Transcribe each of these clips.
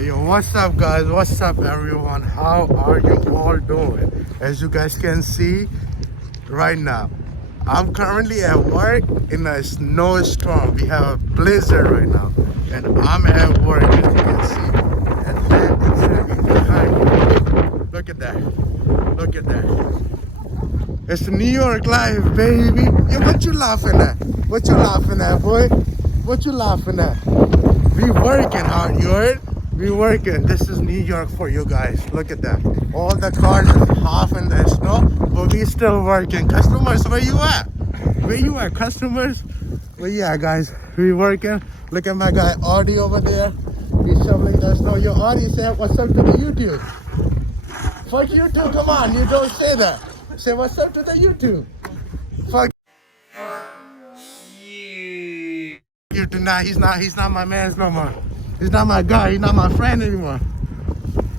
Yo, what's up guys? What's up everyone? How are you all doing? As you guys can see right now, I'm currently at work in a snowstorm. We have a blizzard right now. And I'm at work, as you can see. Atlantic City behind me. Look at that. Look at that. It's New York Live, baby. Yo, what you laughing at? What you laughing at, boy? What you laughing at? We working hard, you heard? We working. This is New York for you guys. Look at that. All the cars are half in the snow, but we still working. Customers, where you at? Where you at, customers? Where you at, guys? We working. Look at my guy Audie over there. He's shoveling the snow. Yo, Audie said, what's up to the YouTube? Fuck YouTube, come on. You don't say that. Say what's up to the YouTube. Fuck YouTube. Nah, he's not my man no more. He's not my guy. He's not my friend anymore.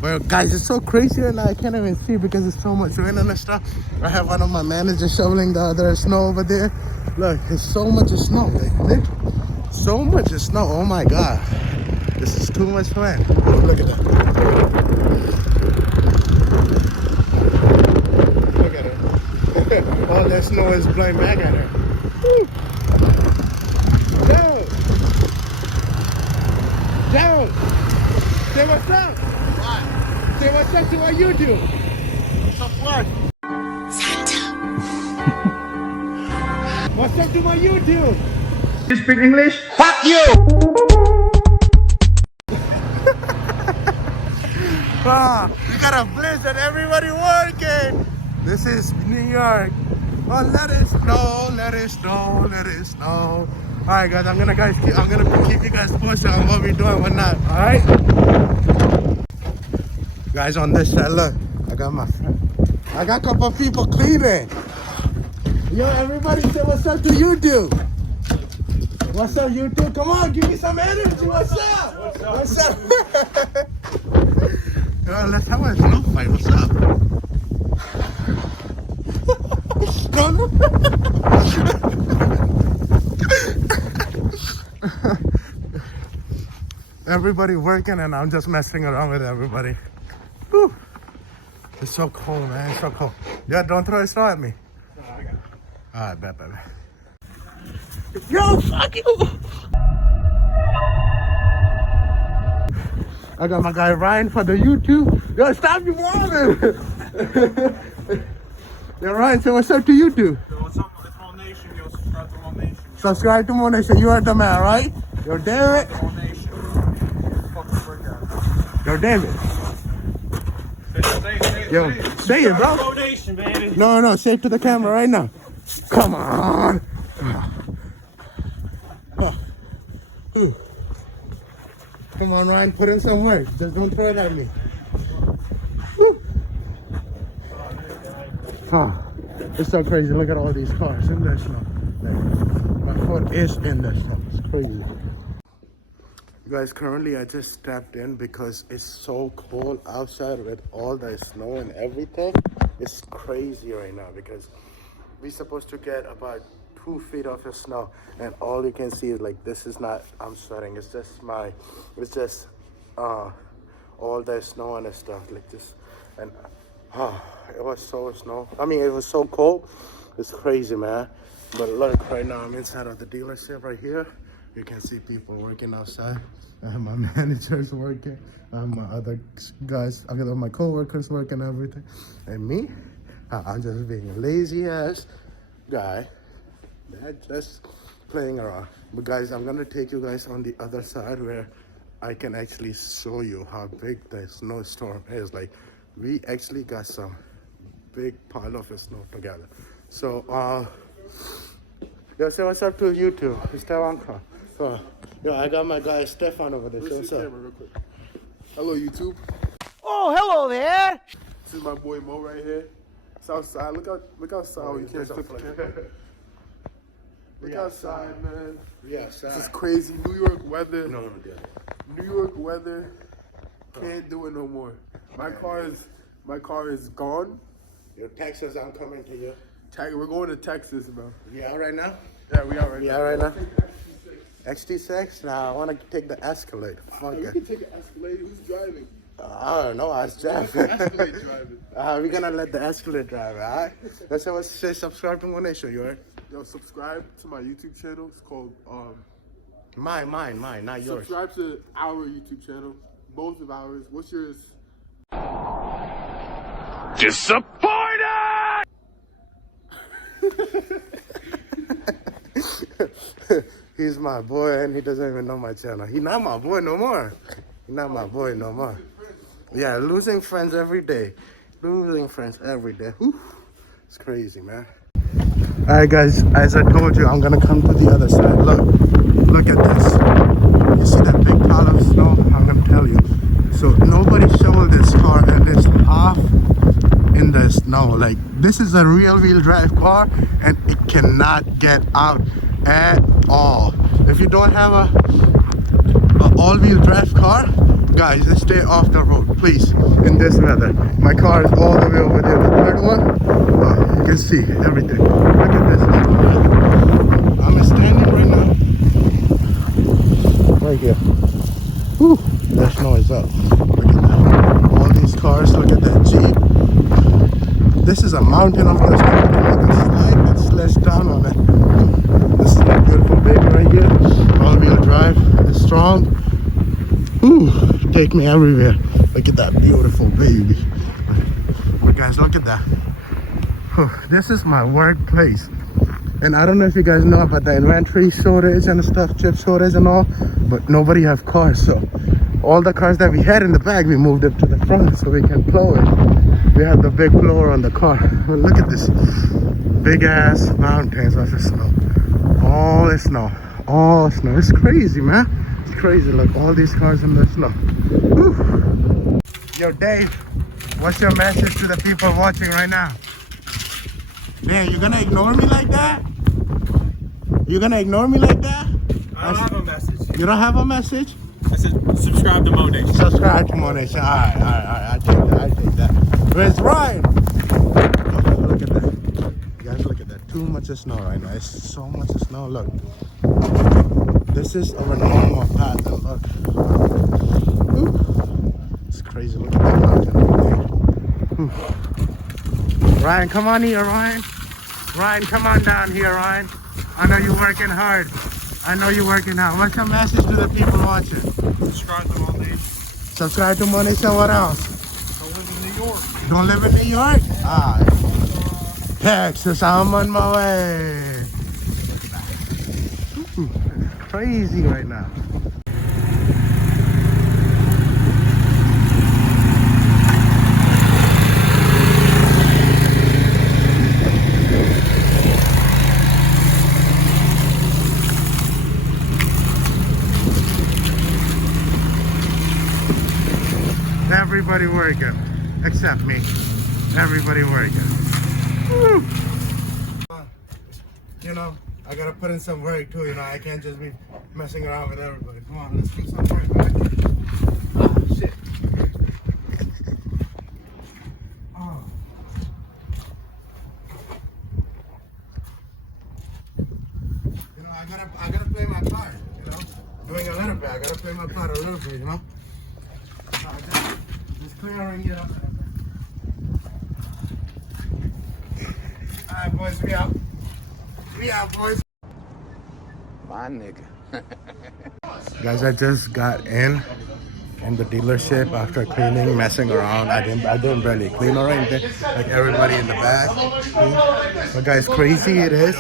But guys, it's so crazy right now. I can't even see because there's so much rain and stuff. I have one of my managers shoveling the other snow over there. Look, there's so much snow. Like, literally, so much snow. Oh my god, this is too much fun. Look at that. Look at it. All that snow is blowing back at her. Woo. Down. Down. Say what's up. What? Say what's up to what you do. What's up what? Santa. What's up to my YouTube? You speak English? Fuck you! We got a blizzard, everybody working! This is New York. Oh, let it snow, let it snow, let it snow. Alright guys, I'm gonna keep you guys posted on what we're doing, what not, alright? Guys, on this side, look, I got my friend. I got a couple of people cleaning. Yo, everybody say what's up to YouTube. What's up, YouTube? Come on, give me some energy. What's up? What's up? Yo, let's have a snow fight. What's up? Everybody working and I'm just messing around with everybody. Whew. It's so cold, man. It's so cold. Yeah, don't throw a snow at me. No, I got it. Alright, bet. Yo, fuck you! I got my guy Ryan for the YouTube. Yo, stop you walling! Yo, Ryan, say what's up to YouTube? Yo, what's up with the Mo Nation? Yo, subscribe to Mo Nation. Subscribe to Mo Nation. You are the man, right? Yo, David. Mo Nation. Fucking workout. Yo, David. Yo, say it, bro. Mo Nation, baby. No, say it to the camera right now. Come on. Come on, Ryan, put in some work. Just don't throw it at me. It's so crazy. Look at all these cars in the snow. My foot is in the snow. It's crazy. You guys, currently I just stepped in because it's so cold outside with all the snow and everything. It's crazy right now because we're supposed to get about 2 feet of snow and all you can see is like, this is not, I'm sweating, it's just all the snow and stuff like this. And it was so snow. I mean, it was so cold. It's crazy, man. But look, right now I'm inside of the dealership right here. You can see people working outside. My manager's working. My other guys, I got my co-workers working, everything. And me, I'm just being a lazy ass guy that just playing around. But guys, I'm gonna take you guys on the other side where I can actually show you how big the snowstorm is. Like, we actually got some big pile of snow together. So, yo, say what's up to YouTube. Esteban. Yo, I got my guy Stefan over there. What's up? Real quick. Hello, YouTube. Oh, hello there. This is my boy Mo right here. Southside. Look outside. Oh, you can't flip the camera. Look outside, man. Yeah, This is crazy. New York weather. No. New York weather. Can't do it no more. My car is gone. Your Texas, I'm coming to you. We're going to Texas, bro. You out right now? Yeah, we are right now. You out right now? XT6? Nah, I want to take the Escalade. Fuck You it. can take an Escalade. Who's driving? I don't know. I was Jeff. Escalade driving. We're gonna let the Escalade drive, alright? Let's say subscribe to One Nation, you heard? Yo, subscribe to my YouTube channel. It's called Mine, not yours. subscribe to our YouTube channel. Both of ours. What's yours? Disappointed! He's my boy and he doesn't even know my channel. He's not my boy no more. He's not my boy no more. Yeah, losing friends every day. Losing friends every day. Whew. It's crazy, man. Alright guys, as I told you, I'm gonna come to the other side. Look at this. You see that big pile of snow? I'm gonna tell you. So nobody shoveled this car and it's half in the snow. Like, this is a real wheel drive car and it cannot get out at all. If you don't have a all-wheel drive car, guys, just stay off the road, please, in this weather. My car is all the way over there. The third one, you can see everything. Look at this. I'm standing right now. Right here. Whew, the snow is up. Look at that. All these cars, look at that Jeep. This is a mountain of course. Let's slash down on it. This is a beautiful baby right here. All-wheel drive. It's strong. Ooh, take me everywhere. Look at that beautiful baby. But guys, look at that. This is my workplace. And I don't know if you guys know about the inventory shortage and stuff, chip shortage and all, but nobody have cars. So all the cars that we had in the back, we moved it to the front so we can plow it. We have the big blower on the car. Well, look at this big ass mountains of snow. All the snow. All snow. It's crazy, man. It's crazy. Look, all these cars in the snow. Whew. Yo, Dave, what's your message to the people watching right now? Man, you're gonna ignore me like that? You're gonna ignore me like that? I don't have a message. You don't have a message? I said subscribe to Mo Nation. Subscribe to Mo Nation. Alright. I take that. Where's Ryan? Look at that. You guys, look at that. Too much snow right now. It's so much snow. Look. This is our normal pattern. Look. Ooh. It's crazy. Look at that mountain over there. Ryan, come on here, Ryan. Ryan, come on down here, Ryan. I know you're working hard. What's your message to the people watching? Subscribe to Mo Nation. Subscribe to Mo Nation. What else? Don't live in New York. Don't live in New York? Texas, I'm on my way. Ooh, crazy right now. Everybody working, except me. Everybody working. Woo. You know, I gotta put in some work too. You know, I can't just be messing around with everybody. Come on, let's do some work, right? Ah, shit. Oh. You know, I gotta play my part. You know, doing a little bit. I gotta play my part a little bit. You know. Just clearing it up. Alright, boys, we out. Boys. My nigga. Guys, I just got in the dealership after cleaning, messing around. I didn't barely clean or anything, like everybody in the back. But guys, crazy it is.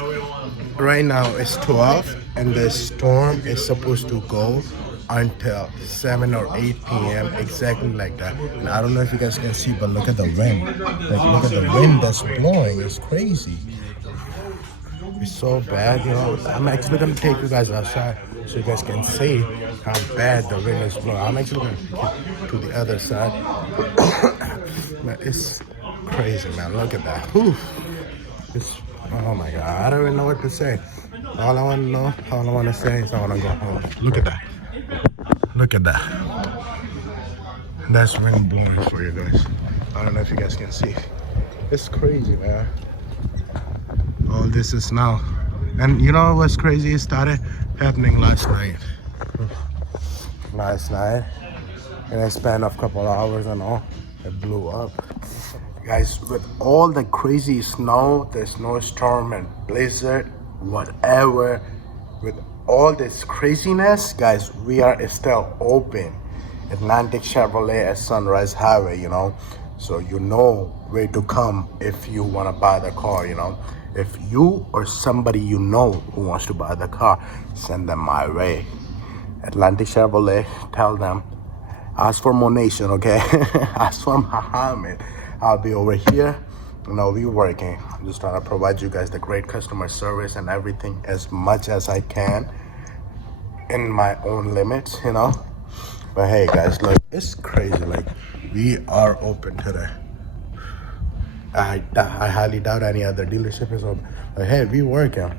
Right now it's 12 and the storm is supposed to go until 7 or 8 p.m. exactly like that. And I don't know if you guys can see, but look at the wind. Like, look at the wind that's blowing. It's crazy. It's so bad, you know. I'm actually gonna take you guys outside so you guys can see how bad the wind is blowing. I'm actually gonna get to the other side. Man, it's crazy, man. Look at that. Whew. It's, oh my God. I don't even know what to say. All I want to say is I want to go home. Look at that. Look at that. That's wind blowing for you guys. I don't know if you guys can see. It's crazy, man. All this is snow. And you know what's crazy? It started happening last night. Last night, in a span of couple hours and all, it blew up. Guys, with all the crazy snow, the snowstorm and blizzard, whatever, with all this craziness, guys, we are still open. Atlantic Chevrolet at Sunrise Highway, you know, so you know where to come if you want to buy the car, you know. If you or somebody you know who wants to buy the car, send them my way. Atlantic Chevrolet, tell them, ask for Monation, okay? Ask for Muhammad. I'll be over here, you know, we working. I'm just trying to provide you guys the great customer service and everything as much as I can in my own limits, you know. But hey guys, look, it's crazy. Like, we are open today. I highly doubt any other dealership is open. But hey, we working.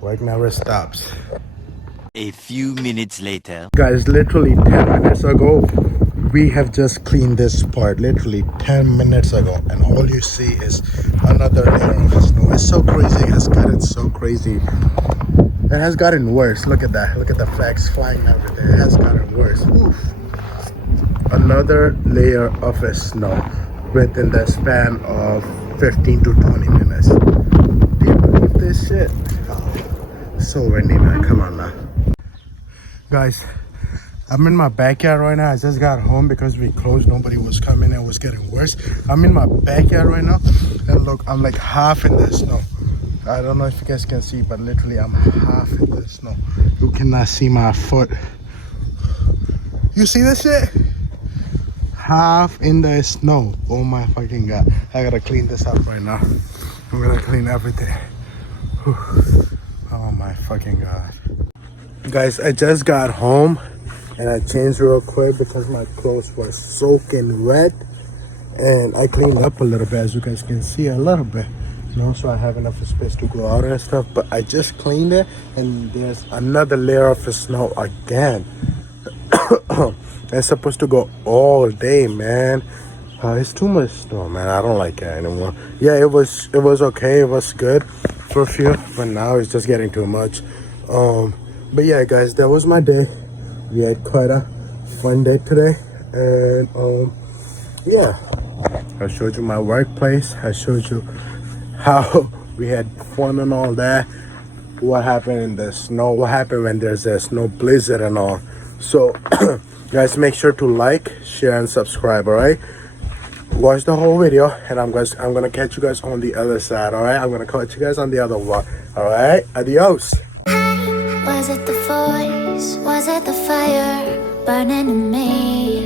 Work never stops. A few minutes later. Guys, literally 10 minutes ago, we have just cleaned this part. Literally 10 minutes ago. And all you see is another layer of snow. It's so crazy. It has gotten so crazy. It has gotten worse. Look at that. Look at the flags flying everywhere. It has gotten worse. Oof. Another layer of snow within the span of 15 to 20 minutes. Do you believe this shit? Oh, so windy, man. Come on now. Guys, I'm in my backyard right now. I just got home because we closed. Nobody was coming and it was getting worse. I'm in my backyard right now. And look, I'm like half in the snow. I don't know if you guys can see, but literally I'm half in the snow. You cannot see my foot. You see this shit? Half in the snow. Oh my fucking god. I gotta clean this up right now. I'm gonna clean everything. Whew. Oh my fucking god. Guys, I just got home and I changed real quick because my clothes were soaking wet, and I cleaned up a little bit, as you guys can see, a little bit, you know, so I have enough space to go out and stuff. But I just cleaned it and there's another layer of snow again. It's supposed to go all day, man. It's too much snow, man. I don't like it anymore. Yeah, it was okay. It was good for a few, but now it's just getting too much. But yeah, guys, that was my day. We had quite a fun day today, and yeah, I showed you my workplace. I showed you how we had fun and all that. What happened in the snow? What happened when there's a snow blizzard and all? So, guys, make sure to like, share, and subscribe. All right. Watch the whole video, and I'm gonna catch you guys on the other side. All right. I'm gonna catch you guys on the other one. All right. Adios. Was it the voice? Was it the fire burning in me?